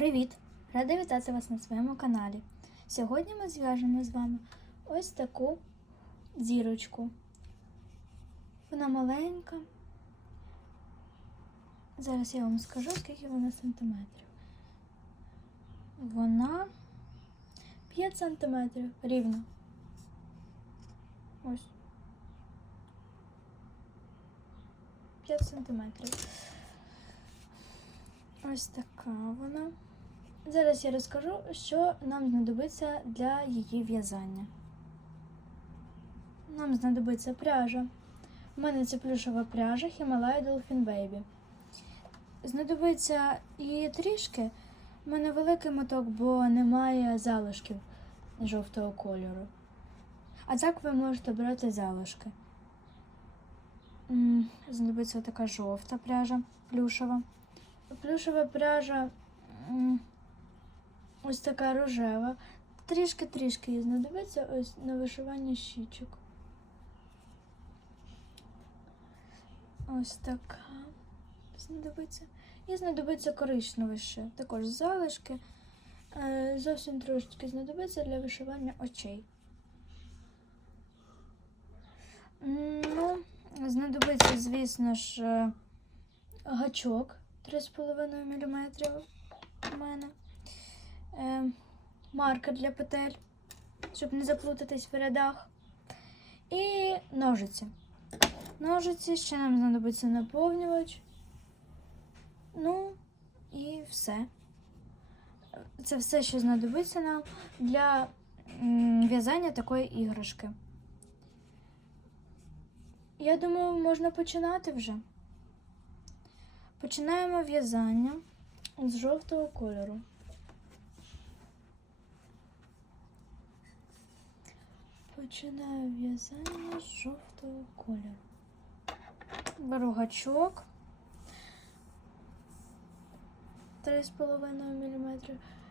Привіт! Рада вітати вас на своєму каналі. Сьогодні ми зв'яжемо з вами ось таку зірочку. Вона маленька. Зараз я вам скажу, скільки вона сантиметрів. Вона 5 сантиметрів рівно. Ось. 5 сантиметрів. Ось така вона. Зараз я розкажу, що нам знадобиться для її в'язання. Нам знадобиться пряжа. У мене це плюшова пряжа Himalaya Dolphin Baby. Знадобиться і трішки. У мене великий моток, бо немає залишків жовтого кольору. А так ви можете брати залишки. Знадобиться така жовта пряжа плюшова. Плюшова пряжа ось така рожева. Трішки-трішки їй знадобиться ось на вишивання щічок. Ось така знадобиться. І знадобиться коричневий ще. Також залишки. Е, Зовсім трошечки знадобиться для вишивання очей. Ну, знадобиться, звісно ж, е, гачок 3,5 мм у мене. Е, маркер для петель, щоб не заплутатись в рядах. І ножиці. Ножиці, ще нам знадобиться наповнювач. Ну, і все. Це все, що знадобиться нам для в'язання такої іграшки. Я думаю, можна починати вже. Починаємо в'язання з жовтого кольору. Починаю в'язання з жовтого кольору. Беру гачок 3,5 мм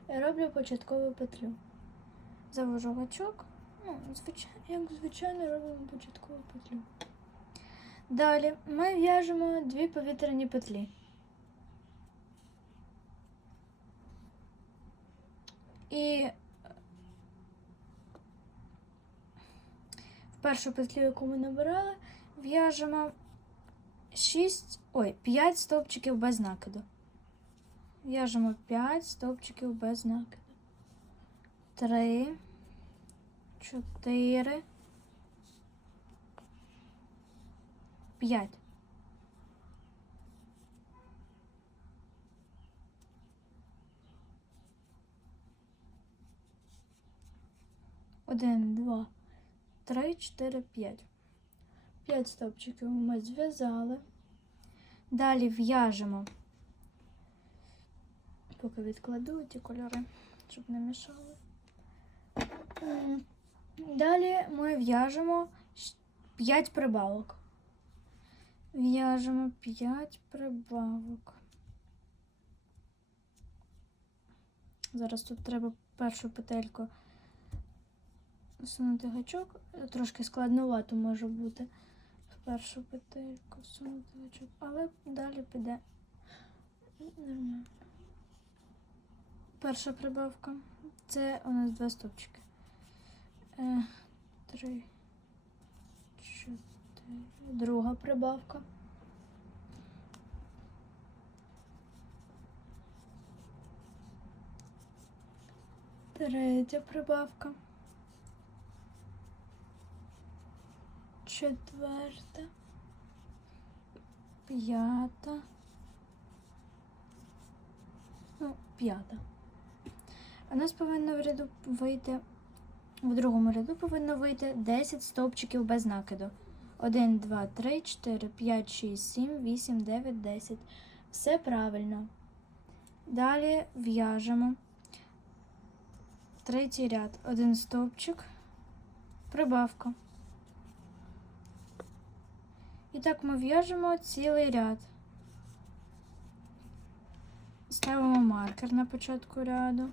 і роблю початкову петлю. Завожу гачок, ну, звичайно, як звичайно робимо початкову петлю. Далі ми в'яжемо дві повітряні петлі. І першу петлю, яку ми набирали, в'яжемо 6, ой, 5 стовпчиків без накиду. В'яжемо 5 стовпчиків без накиду. 3, 4, 5. Один, два, три, чотири, п'ять. П'ять стовпчиків ми зв'язали. Далі в'яжемо, поки відкладу ті кольори, щоб не мішали. Далі ми в'яжемо 5 прибавок. В'яжемо 5 прибавок. Зараз тут треба першу петельку всунути гачок. Трошки складновато може бути в першу петельку всунути гачок, але далі піде нормально. Перша прибавка. Це у нас два стопчики. Е, Три, чотири. Друга прибавка. Третя прибавка. Четверта. П'ята. Ну, п'ята. У нас повинно в ряду вийти. В другому ряду повинно вийти 10 стовпчиків без накиду. 1, 2, 3, 4, 5, 6, 7, 8, 9, 10. Все правильно. Далі в'яжемо третій ряд. Один стовпчик, прибавка. І так ми в'яжемо цілий ряд. Ставимо маркер на початку ряду.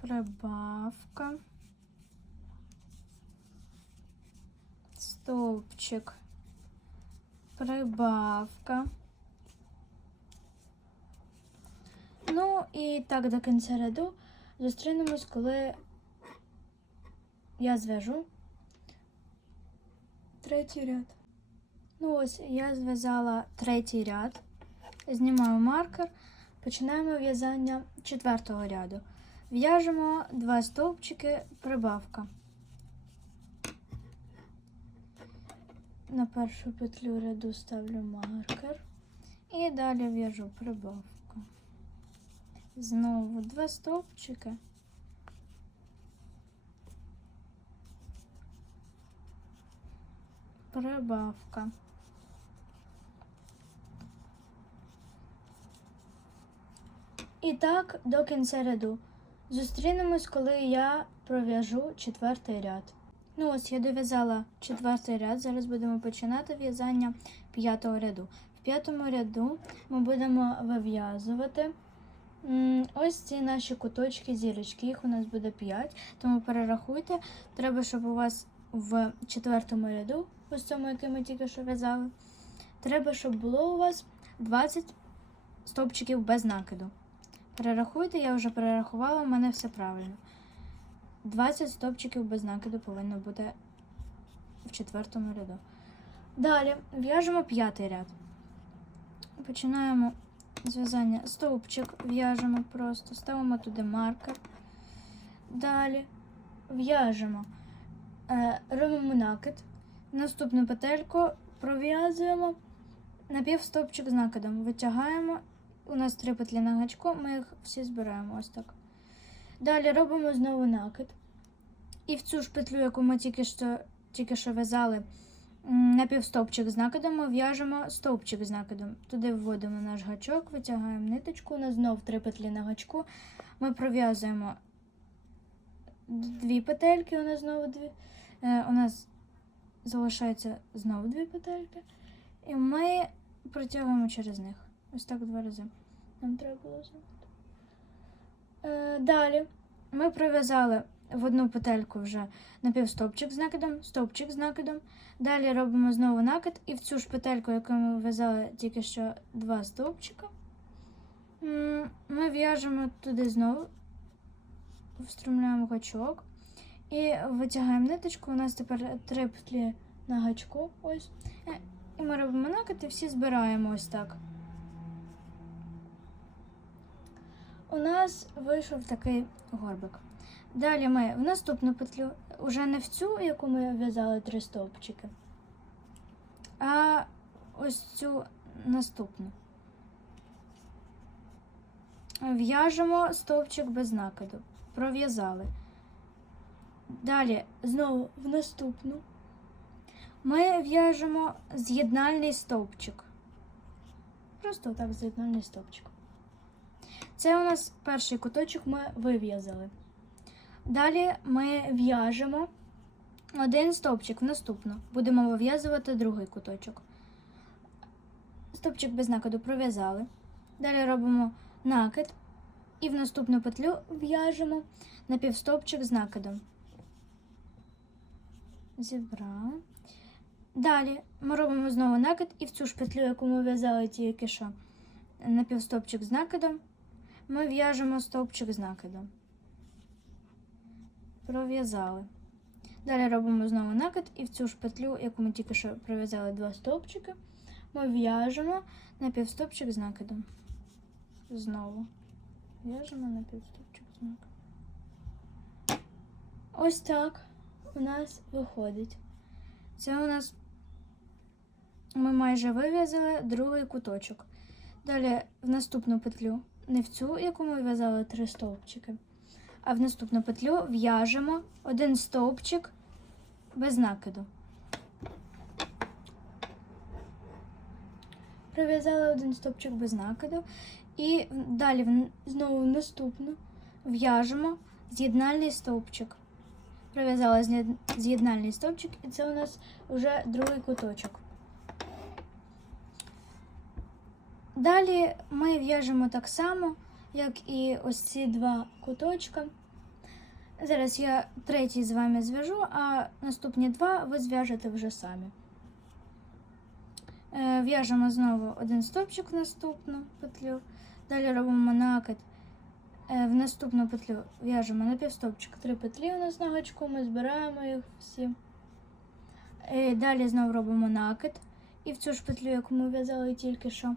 прибавка. стовпчик, прибавка. Ну і так до кінця ряду зустрінемось, коли я зв'яжу третій ряд. Ну ось я зв'язала третій ряд, знімаю маркер, починаємо в'язання четвертого ряду. В'яжемо два стовпчики, прибавка. На першу петлю ряду ставлю маркер і далі в'яжу прибавку. Знову два стовпчики. Прибавка. І так до кінця ряду. Зустрінемось, коли я пров'яжу четвертий ряд. Ну ось я дов'язала четвертий ряд. Зараз будемо починати в'язання п'ятого ряду. В п'ятому ряду ми будемо вив'язувати ось ці наші куточки зірочки. Їх у нас буде 5, тому перерахуйте. Треба, щоб у вас в четвертому ряду, ось цьому, який ми тільки що в'язали, треба, щоб було у вас 20 стовпчиків без накиду. Перерахуйте, я вже перерахувала, у мене все правильно. 20 стовпчиків без накиду повинно бути в четвертому ряду. Далі в'яжемо п'ятий ряд. Починаємо з в'язання стовпчик, в'яжемо просто, ставимо туди маркер. Далі в'яжемо, е, робимо накид. Наступну петельку пров'язуємо напівстовпчик з накидом. Витягаємо у нас три петлі на гачку, ми їх всі збираємо ось так. Далі робимо знову накид. І в цю ж петлю, яку ми тільки що, тільки що в'язали, напівстовпчик з накидом, в'яжемо стовпчик з накидом. Туди вводимо наш гачок, витягаємо ниточку, у нас знов три петлі на гачку. Ми пров'язуємо дві петельки, у нас знову дві. Е, у нас залишається знову дві петельки. І ми протягуємо через них. Ось так два рази. Нам треба було зробити. Е, далі ми пров'язали в одну петельку вже напівстовпчик з накидом, стовпчик з накидом. Далі робимо знову накид, і в цю ж петельку, яку ми в'язали тільки що два стовпчика, ми в'яжемо туди знову, встромляємо гачок і витягаємо ниточку. У нас тепер три петлі на гачку. Ось. Е, І ми робимо накид і всі збираємо ось так. У нас вийшов такий горбик. Далі ми в наступну петлю, уже не в цю, яку ми в'язали три стовпчики, а ось цю наступну. В'яжемо стовпчик без накиду. Пров'язали. Далі знову в наступну ми в'яжемо з'єднальний стовпчик. Просто отак з'єднальний стовпчик. Це у нас перший куточок ми вив'язали. Далі ми в'яжемо один стовпчик в наступну. Будемо вив'язувати другий куточок. Стовпчик без накиду пров'язали. Далі робимо накид і в наступну петлю в'яжемо напівстовпчик з накидом. Зібрали. Далі ми робимо знову накид і в цю ж петлю, яку ми в'язали тільки що напівстовпчик з накидом, ми в'яжемо стовпчик з накидом. Пров'язали. Далі робимо знову накид і в цю ж петлю, яку ми тільки що пров'язали два стовпчики, ми в'яжемо напівстовпчик з накидом. Знову. В'яжемо напівстовпчик з накидом. Ось так у нас виходить. Це у нас ми майже вив'язали другий куточок. Далі в наступну петлю, не в цю, яку ми в'язали три стовпчики, а в наступну петлю в'яжемо один стовпчик без накиду. Прив'язали один стовпчик без накиду. І далі знову наступну в'яжемо з'єднальний стовпчик. Прив'язала з'єднальний стовпчик, і це у нас вже другий куточок. Далі ми в'яжемо так само, як і ось ці два куточка. Зараз я третій з вами зв'яжу, а наступні два ви зв'яжете вже самі. Е, В'яжемо знову один стовпчик в наступну петлю. Далі робимо накид. Е, В наступну петлю в'яжемо на півстовпчик три петлі у нас на ми збираємо їх всі. Е, Далі знову робимо накид. І в цю ж петлю, яку ми в'язали тільки що,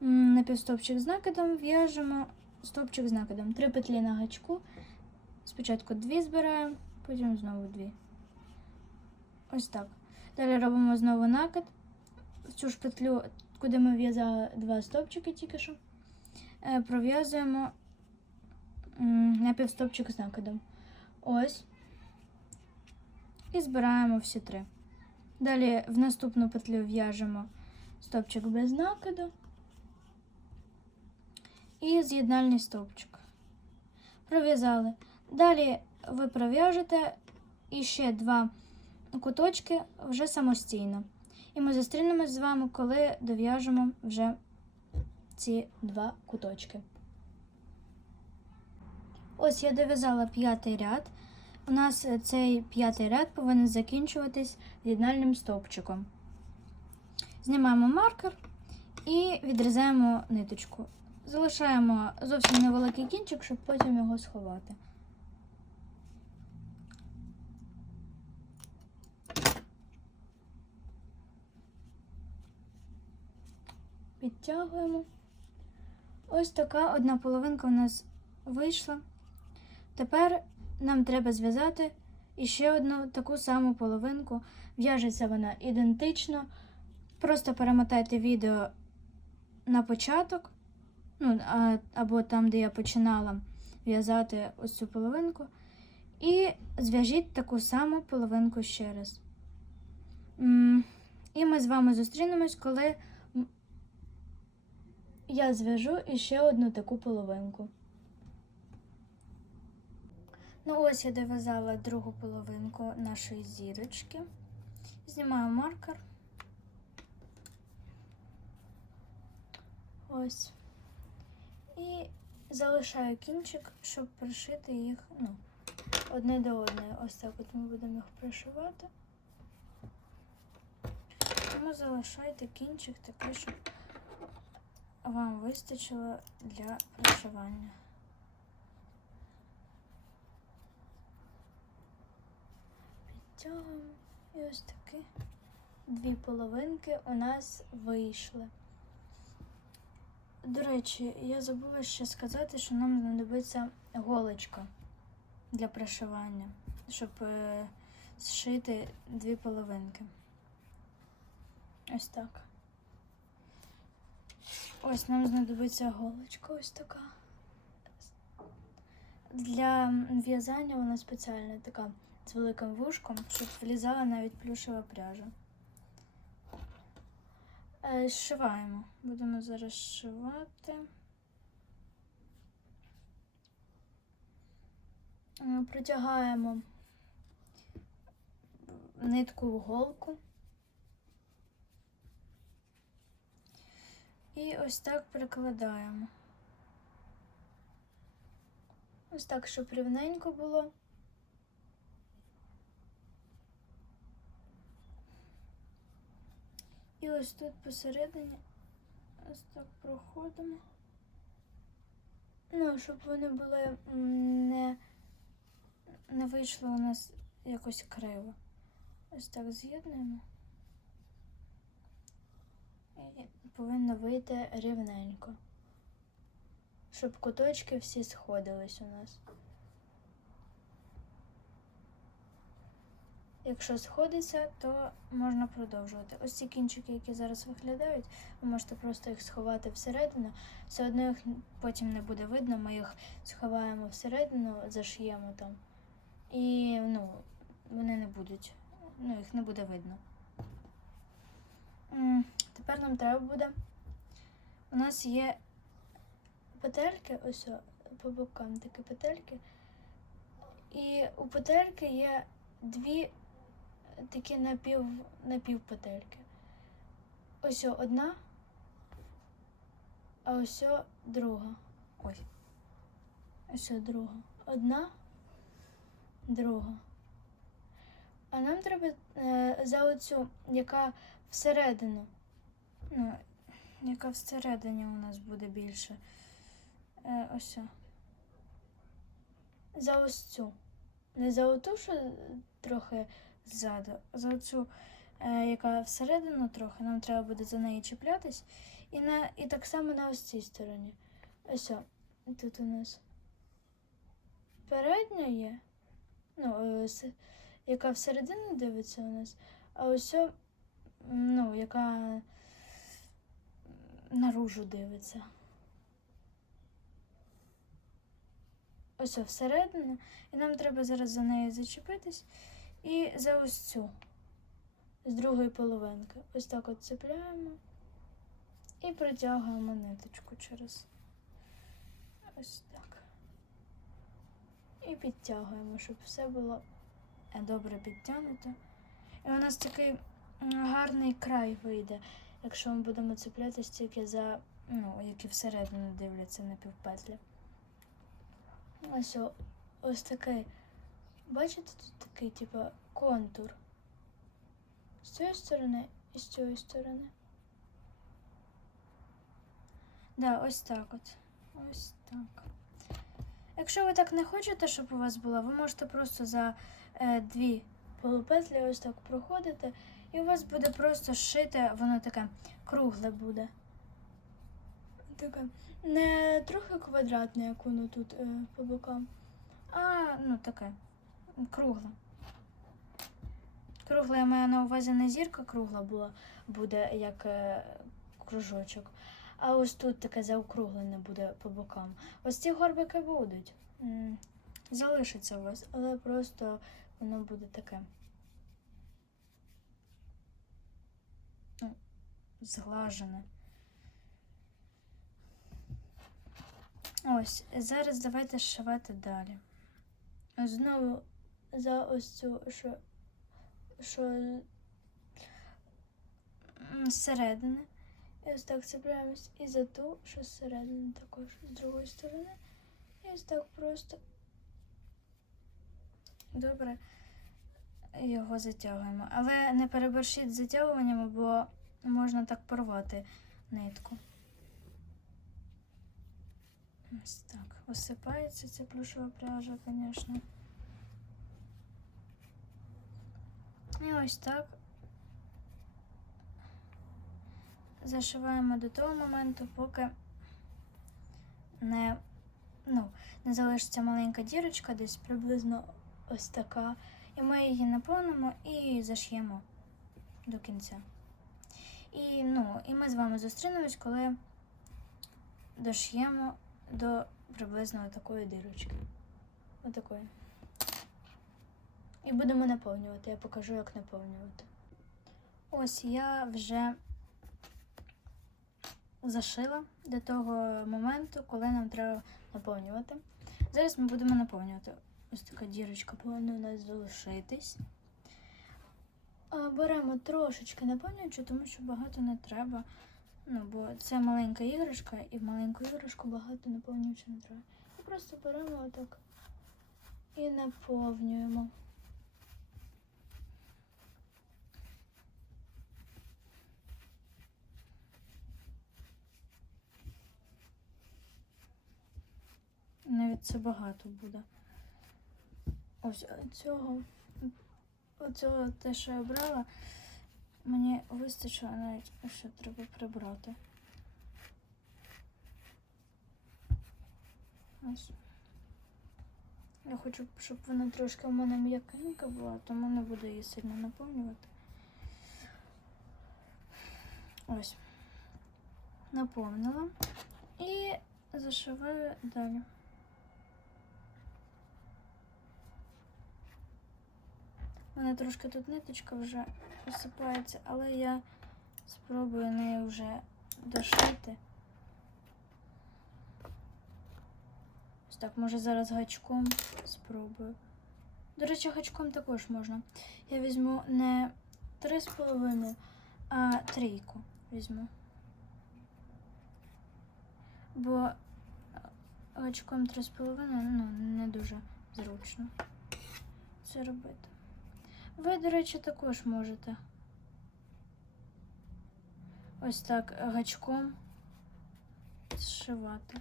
на півстовпчик з накидом, в'яжемо стовпчик з накидом. Три петлі на гачку. Спочатку дві збираємо, потім знову дві. Ось так. Далі робимо знову накид. Цю ж петлю, куди ми в'язали два стовпчики тільки що, е, пров'язуємо м, на півстовпчик з накидом. Ось. І збираємо всі три. Далі в наступну петлю в'яжемо стовпчик без накиду і з'єднальний стовпчик. Пров'язали. Далі ви пров'яжете і ще два куточки вже самостійно. І ми зустрінемось з вами, коли дов'яжемо вже ці два куточки. Ось я дов'язала п'ятий ряд. У нас цей п'ятий ряд повинен закінчуватись з'єднальним стовпчиком. Знімаємо маркер і відрізаємо ниточку. Залишаємо зовсім невеликий кінчик, щоб потім його сховати. Підтягуємо. Ось така одна половинка у нас вийшла. Тепер нам треба зв'язати іще одну таку саму половинку. В'яжеться вона ідентично. Просто перемотайте відео на початок, ну, а, або там, де я починала в'язати ось цю половинку. І зв'яжіть таку саму половинку ще раз. І ми з вами зустрінемось, коли я зв'яжу іще одну таку половинку. Ну, ось я дов'язала другу половинку нашої зірочки. Знімаю маркер. Ось. І залишаю кінчик, щоб пришити їх ну, одне до одної. Ось так от ми будемо їх пришивати. Тому залишайте кінчик такий, щоб вам вистачило для пришивання. Підтягуємо. І ось такі дві половинки у нас вийшли. До речі, я забула ще сказати, що нам знадобиться голочка для пришивання, щоб е, зшити дві половинки. Ось так. Ось нам знадобиться голочка ось така. Для в'язання вона спеціальна така з великим вушком, щоб влізала навіть плюшева пряжа. Е, Зшиваємо. Будемо зараз зшивати. Е, Протягаємо нитку в голку. І ось так прикладаємо. Ось так, щоб рівненько було. І ось тут посередині ось так проходимо. Ну, щоб вони були не, не вийшло у нас якось криво. Ось так з'єднуємо. І повинно вийти рівненько. Щоб куточки всі сходились у нас. Якщо сходиться, то можна продовжувати. Ось ці кінчики, які зараз виглядають, ви можете просто їх сховати всередину. Все одно їх потім не буде видно. Ми їх сховаємо всередину, зашиємо там. І ну, вони не будуть, ну, їх не буде видно. Тепер нам треба буде. У нас є петельки, ось по бокам такі петельки. І у петельки є дві такі напів, напівпетельки. Ось одна, а ось друга. Ой. Ось друга. Одна друга. А нам треба е, за оцю, яка всередину. Ну, яка всередині у нас буде більше. Е, ось. За ось цю. Не за оту, що трохи ззаду, за оцю, е, яка всередину трохи, нам треба буде за неї чіплятись. І, на, і так само на ось цій стороні. Ось. о, Тут у нас передня є. Ну, е, с- яка всередину дивиться у нас, а ось, о, ну, яка наружу дивиться. Ось о, всередину. І нам треба зараз за нею зачепитись. І за ось цю з другої половинки. Ось так от цепляємо і протягуємо ниточку через. Ось так. І підтягуємо, щоб все було е, добре підтягнуто. І у нас такий гарний край вийде, якщо ми будемо цеплятись тільки за, ну, які всередину дивляться на півпетлі. Ось, ось такий. Бачите, тут такий, типу, контур. З цієї сторони і з цієї сторони. Да, ось так от. Ось так. Якщо ви так не хочете, щоб у вас було, ви можете просто за е, дві полупетлі ось так проходити, і у вас буде просто шите, воно таке кругле буде. Таке не трохи квадратне, як воно тут е, по бокам, а ну таке кругле. Кругла я маю на увазі не зірка кругла була, буде як е, кружочок. А ось тут таке заокруглене буде по бокам. Ось ці горбики будуть. Залишиться у вас, але просто воно буде таке. Ну, зглажене. Ось, зараз давайте зшивати далі. Знову за ось цю, що, що зсередини. І ось так цепляємось і за ту, що зсередини також з другої сторони. І ось так просто добре його затягуємо. Але не переборщіть з затягуванням, бо можна так порвати нитку. Ось так. Осипається ця плюшова пряжа, звісно. І ось так зашиваємо до того моменту, поки не, ну, не залишиться маленька дірочка, десь приблизно ось така. І ми її наповнимо і заш'ємо до кінця. І, ну, і ми з вами зустрінемось, коли дош'ємо до приблизно такої дірочки. Отакої. І будемо наповнювати. Я покажу, як наповнювати. Ось я вже зашила до того моменту, коли нам треба наповнювати. Зараз ми будемо наповнювати. Ось така дірочка повинна у нас залишитись. Беремо трошечки наповнюючи, тому що багато не треба. Ну, бо це маленька іграшка, і в маленьку іграшку багато наповнюючи не треба. І просто беремо отак і наповнюємо. Навіть це багато буде. Ось е, цього, оцього те, що я брала, мені вистачило навіть, що треба прибрати. Ось. Я хочу, щоб вона трошки в мене м'якенька була, тому не буду її сильно наповнювати. Ось. Наповнила. І зашиваю далі. У мене трошки тут ниточка вже посипається, але я спробую нею вже дошити. Ось так, може зараз гачком спробую. До речі, гачком також можна. Я візьму не 3,5, а трійку візьму. Бо гачком 3,5 ну, не дуже зручно. це робити. Ви, до речі, також можете ось так гачком зшивати.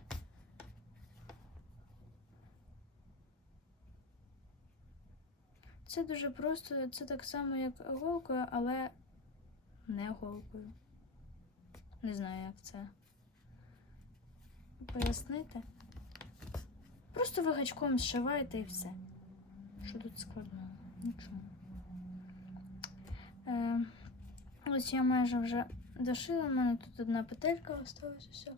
Це дуже просто, це так само, як голкою, але не голкою. Не знаю, як це пояснити. Просто ви гачком зшиваєте і все. Що тут складного? Нічого. Е, ось я майже вже дошила, у мене тут одна петелька осталась, все.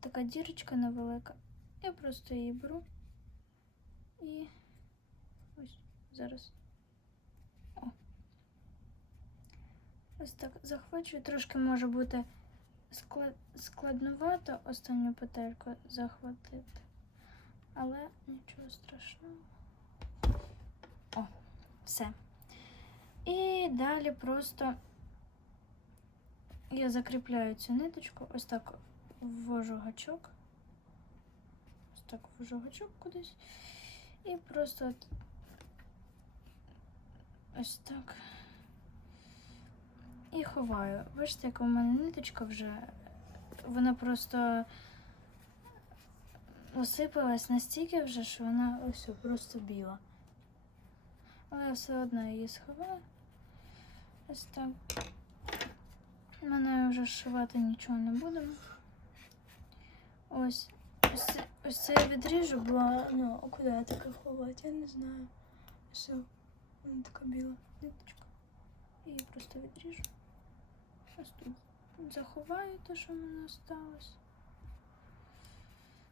Така дірочка невелика. Я просто її беру і ось зараз. О. Ось так захвачую. Трошки може бути склад... складновато останню петельку захватити. Але нічого страшного. О, все. І далі просто я закріпляю цю ниточку, ось так ввожу гачок. Ось так ввожу гачок кудись. І просто от ось так. І ховаю. Бачите, яка у мене ниточка вже. Вона просто осипалась настільки вже, що вона ось просто біла. Але я все одно її сховаю. Ось так. У Мене вже зшивати нічого не будемо. Ось. Ось, це- я відріжу, бо ну, а куди я таке ховати? Я не знаю. Все, вона така біла ниточка. І просто відріжу. Ось тут заховаю те, що в мене осталось.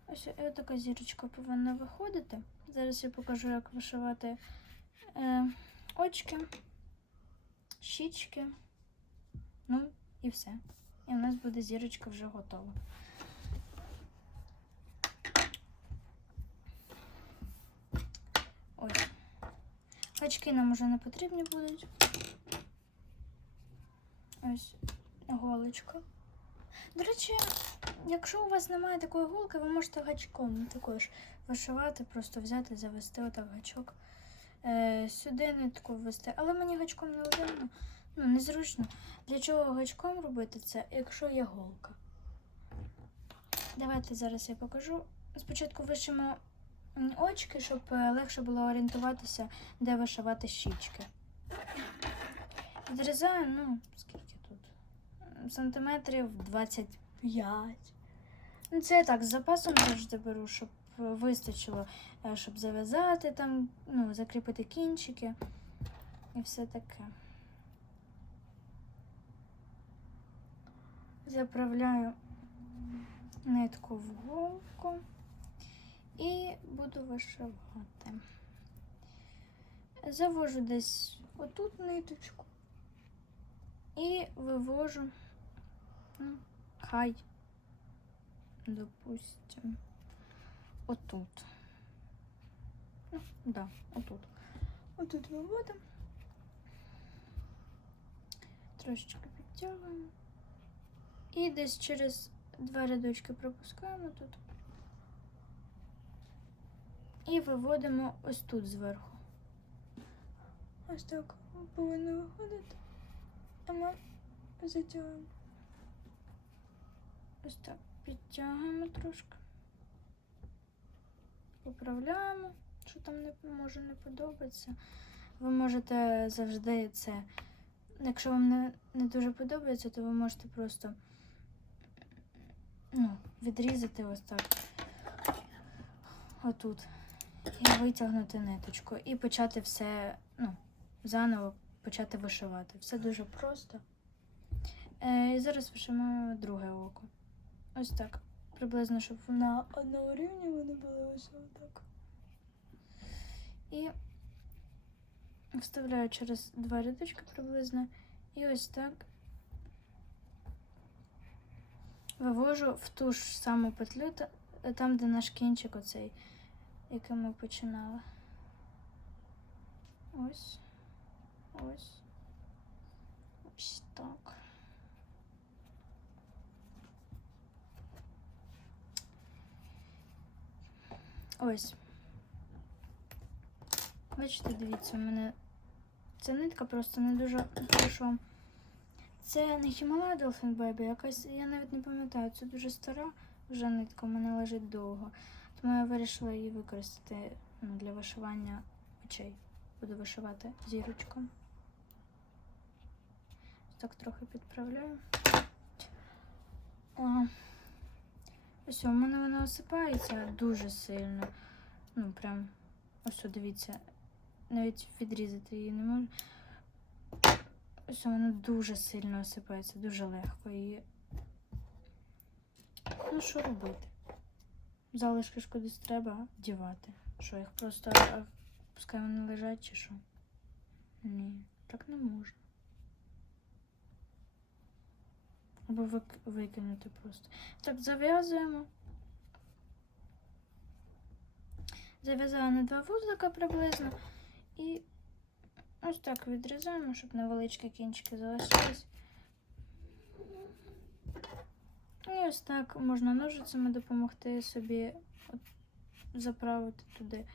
Ось така зірочка повинна виходити. Зараз я покажу, як вишивати очки, щічки. Ну і все. І у нас буде зірочка вже готова. Ось. Очки нам уже не потрібні будуть. Ось голочка. До речі, якщо у вас немає такої голки, ви можете гачком також вишивати, просто взяти, завести отак гачок. Е, сюди нитку ввести. Але мені гачком не удобно, ну, незручно. Для чого гачком робити це, якщо є голка? Давайте зараз я покажу. Спочатку вишимо очки, щоб е, легше було орієнтуватися, де вишивати щічки. Відрізаю, ну, скільки тут? Сантиметрів 25. Ну, це я так, з запасом завжди беру, щоб вистачило, е, щоб зав'язати там, ну, закріпити кінчики і все таке. Заправляю нитку в голку і буду вишивати. Завожу десь отут ниточку і вивожу, ну, хай, допустим, отут. Ну, да, отут. Отут виводимо. Трошечки підтягуємо. І десь через два рядочки пропускаємо тут. І виводимо ось тут зверху. Ось так повинно виходити. А ми затягуємо. Ось так підтягуємо трошки. Поправляємо, що там не може не подобається. Ви можете завжди це. Якщо вам не, не дуже подобається, то ви можете просто ну, відрізати ось так. Отут. І витягнути ниточку. І почати все, ну, заново почати вишивати. Все дуже просто. Е, і зараз вишиваємо друге око. Ось так. Приблизно, щоб на одному рівні вони були ось отак. І вставляю через два рядочки приблизно. І ось так вивожу в ту ж саму петлю, там, де наш кінчик оцей, який ми починали. Ось. Ось. Ось так. Ось. Бачите, дивіться, у мене ця нитка просто не дуже хорошо. Це не Himalaya Dolphin Baby, якась, я навіть не пам'ятаю, це дуже стара вже нитка, у мене лежить довго. Тому я вирішила її використати ну, для вишивання очей. Буду вишивати зірочком. Так трохи підправляю. О, ось у мене вона осипається дуже сильно. Ну, прям, ось, дивіться, навіть відрізати її не можу. Ось вона дуже сильно осипається, дуже легко її. Ну, що робити? Залишки ж кудись треба дівати. Що їх просто пускай вони лежать чи що? Ні, так не можна. Або викинути просто. Так, зав'язуємо. Зав'язала на два вузлика приблизно. І ось так відрізаємо, щоб невеличкі кінчики залишились. І ось так можна ножицями допомогти собі от, заправити туди.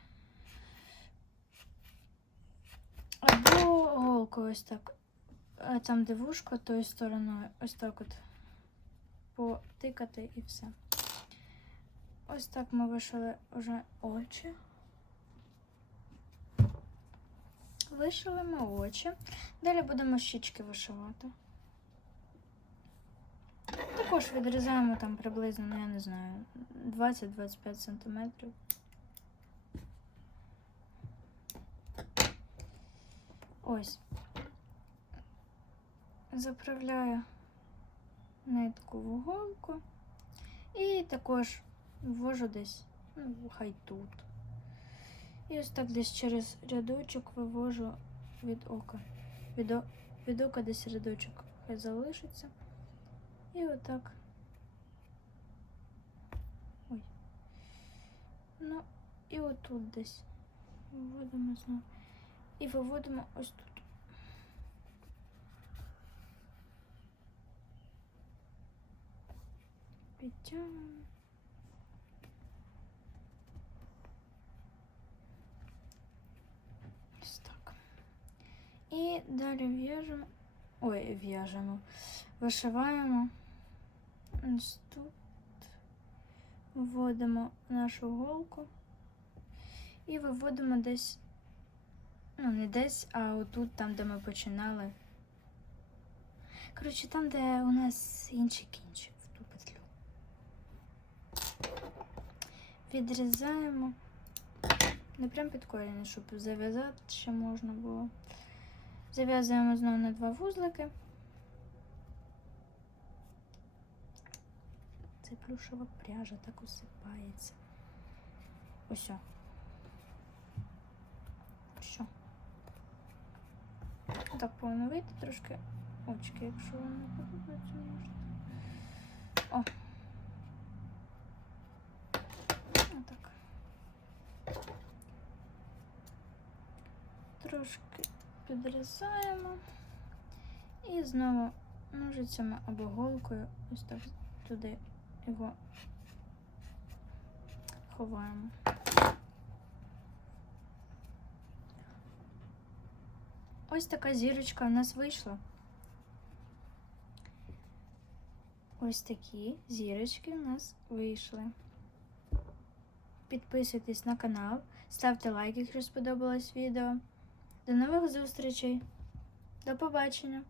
Або голкою ось так. Е, Там, де вушко, тою стороною, ось так от потикати і все. Ось так ми вишили вже очі. Вишили ми очі. Далі будемо щічки вишивати. Також відрізаємо там приблизно, ну я не знаю, 20-25 сантиметрів. Ось. Заправляю нитку в голку і також ввожу десь, ну, хай тут. І ось так десь через рядочок вивожу від ока. Від, о- від ока десь рядочок хай залишиться. І отак. Ой. Ну, і отут десь. Виводимо знову. І виводимо ось тут. Підтягуємо. Ось так. І далі в'яжемо. Ой, в'яжемо. Вишиваємо. Ось тут. Вводимо нашу голку. І виводимо десь. Ну, не десь, а отут, там, де ми починали. Коротше, там, де у нас інший кінчик в ту петлю. Відрізаємо. Не прям під корінь, щоб зав'язати ще можна було. Зав'язуємо знову на два вузлики. Це плюшева пряжа так осипається. Ось. о. Що? Так повинно вийти трошки очки, якщо вам не подобається, можете. О. Отак. Трошки підрізаємо і знову ножицями або голкою ось так туди його ховаємо. Ось така зірочка у нас вийшла. Ось такі зірочки у нас вийшли. Підписуйтесь на канал, ставте лайк, якщо сподобалось відео. До нових зустрічей. До побачення!